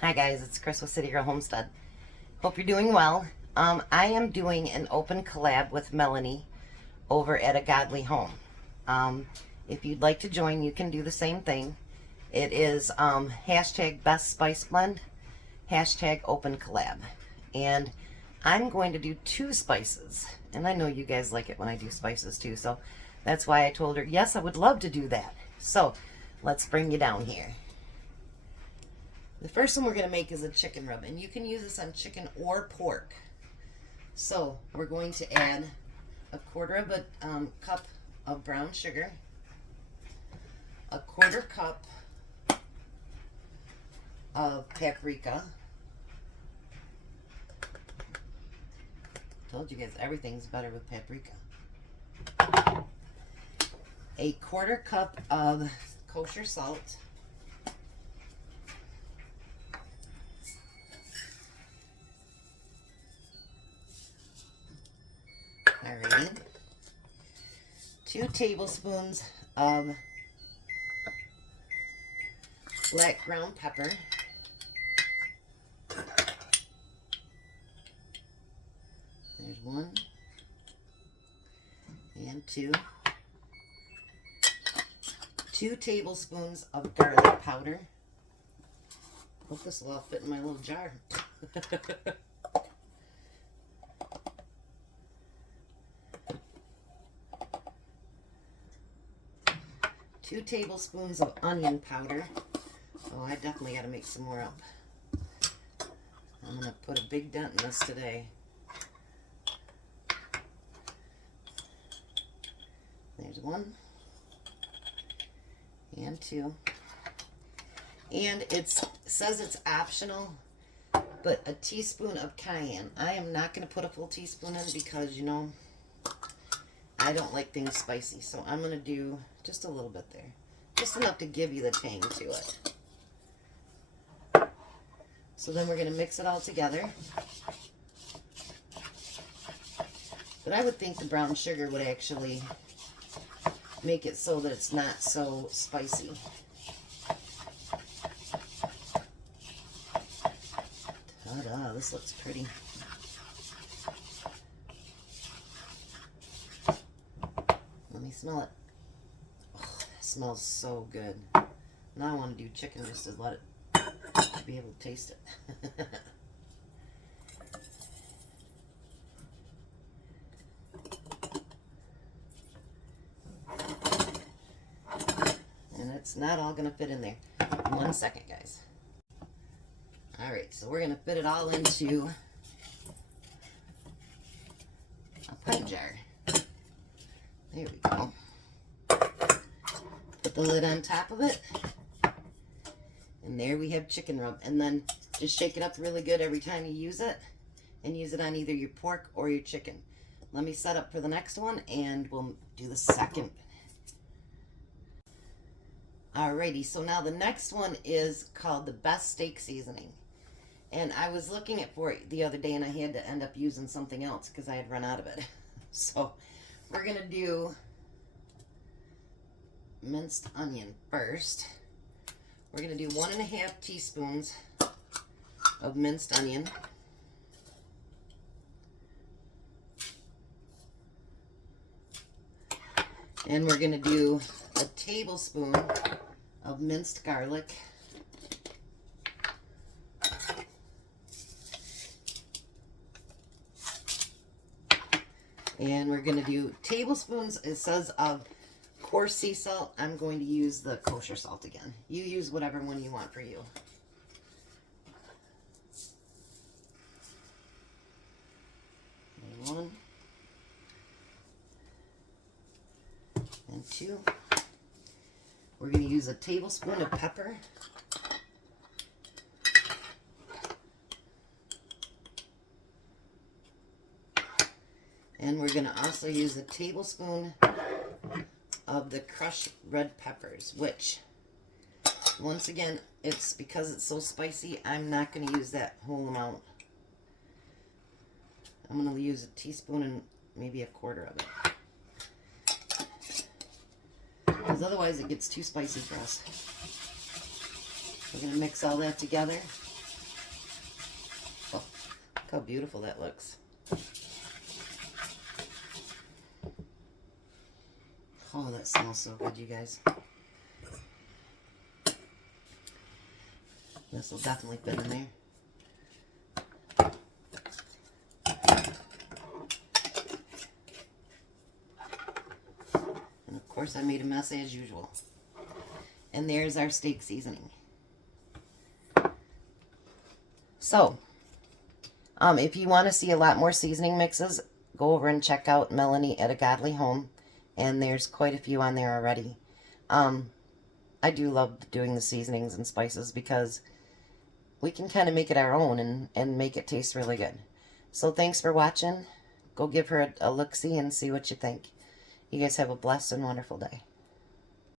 Hi guys, it's Chris with Citygirlhomestead. Hope you're doing well. I am doing an open collab with Melanie over at A Godly Home. If you'd like to join, you can do the same thing. It is hashtag best spice blend, hashtag open collab. And I'm going to do 2 spices. And I know you guys like it when I do spices too, so that's why I told her, yes, I would love to do that. So let's bring you down here. The first one we're going to make is a chicken rub, and you can use this on chicken or pork. So we're going to add a quarter of a cup of brown sugar, a quarter cup of paprika. Told you guys everything's better with paprika. A quarter cup of kosher salt. Alrighty. 2 tablespoons of black ground pepper. There's 1 and 2. 2 tablespoons of garlic powder. Hope this will all fit in my little jar. 2 tablespoons of onion powder. Oh, I definitely got to make some more up. I'm going to put a big dent in this today. There's 1 and 2. And it says it's optional, but a teaspoon of cayenne. I am not going to put a full teaspoon in because, you know, I don't like things spicy, so I'm going to do just a little bit there. Just enough to give you the tang to it. So then we're going to mix it all together. But I would think the brown sugar would actually make it so that it's not so spicy. Ta-da, this looks pretty. Let me smell it. Oh, that smells so good. Now I want to do chicken just to let it be able to taste it. And it's not all going to fit in there. 1 second, guys. Alright, so we're going to fit it all into a pint jar. There we go. Put the lid on top of it. And there we have chicken rub. And then just shake it up really good every time you use it. And use it on either your pork or your chicken. Let me set up for the next one and we'll do the second. Alrighty, so now the next one is called the Best Steak Seasoning. And I was looking for it the other day and I had to end up using something else because I had run out of it. So we're going to do minced onion first. We're going to do 1.5 teaspoons of minced onion. And we're going to do a tablespoon of minced garlic. And we're going to do tablespoons, it says, of coarse sea salt. I'm going to use the kosher salt again. You use whatever one you want for you. And 1 and 2. We're going to use a tablespoon of pepper. And we're going to also use a tablespoon of the crushed red peppers, which, once again, it's because it's so spicy, I'm not going to use that whole amount. I'm going to use a teaspoon and maybe a quarter of it. Because otherwise it gets too spicy for us. We're going to mix all that together. Look how beautiful that looks. Oh, that smells so good, you guys. This will definitely fit in there. And of course I made a mess as usual. And there's our steak seasoning. So, if you want to see a lot more seasoning mixes, go over and check out Melanie at A Godly Home. And there's quite a few on there already. I do love doing the seasonings and spices because we can kind of make it our own and make it taste really good. So thanks for watching. Go give her a look-see and see what you think. You guys have a blessed and wonderful day.